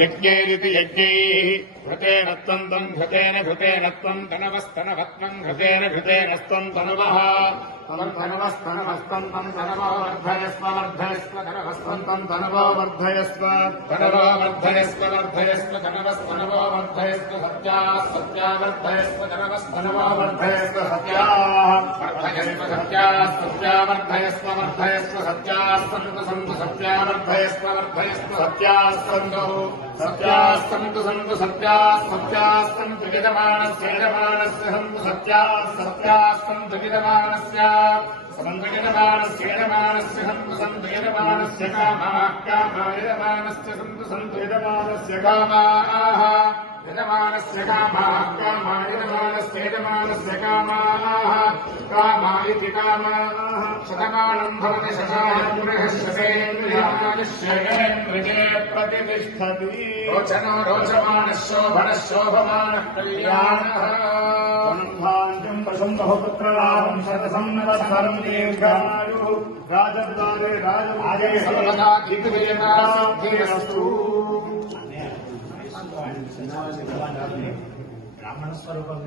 यज्ञैरिति यज्ञैः घृतेन त्वं घृतेन घृतेन त्वं तनवस्तनवत्वं घृतेन घृतेन त्वं तनुवः तनवस्तनवस्तं तं तनवो वर्धयस्व वर्धयस्व तनवस्तं तं तनवो वर्धयस्व तनवो वर्धयस्व वर्धयस्व तनवस्तनवो वर्धयस्व सत्याः सत्या वर्धयस्व तनवस्तनवो वर्धयस्व सत्याः वर्धयस्व सत्याः सत्या वर्धयस्व वर्धयस्व सत्याः सन्तु सन्तु सत्या वर्धयस्व वर्धयस्व सत्याः सन्तु सत्याः सन्तु सन्तु सत्याः सत्याः सन्तु यजमानस्य यजमानस्य सन्तु सत्याः सत्याः सन्तु यजमानस्य सन्तु यजमानस्य यजमानस्य सन्तु सन्तु यजमानस्य कामाः कामा यजमानस्य सन्तु सन्तु यजमानस्य कामाः यजमानस्य कामाः कामा यजमानस्य यजमानस्य कामाः कामा इति कामाः शतमानं भवति शशाय शतेन्द्रिये प्रतिष्ठति रोचनो रोचमानः शोभनः शोभमानः कल्याणः वनभाण्यं वशं बहुपुत्रलाभं शतसं नवत्सरं दीर्घायुः राजद्वारे राजराजे सर्वदा दिग्विजयता सिद्धिरस्तु ब्राह्मण स्वरूपं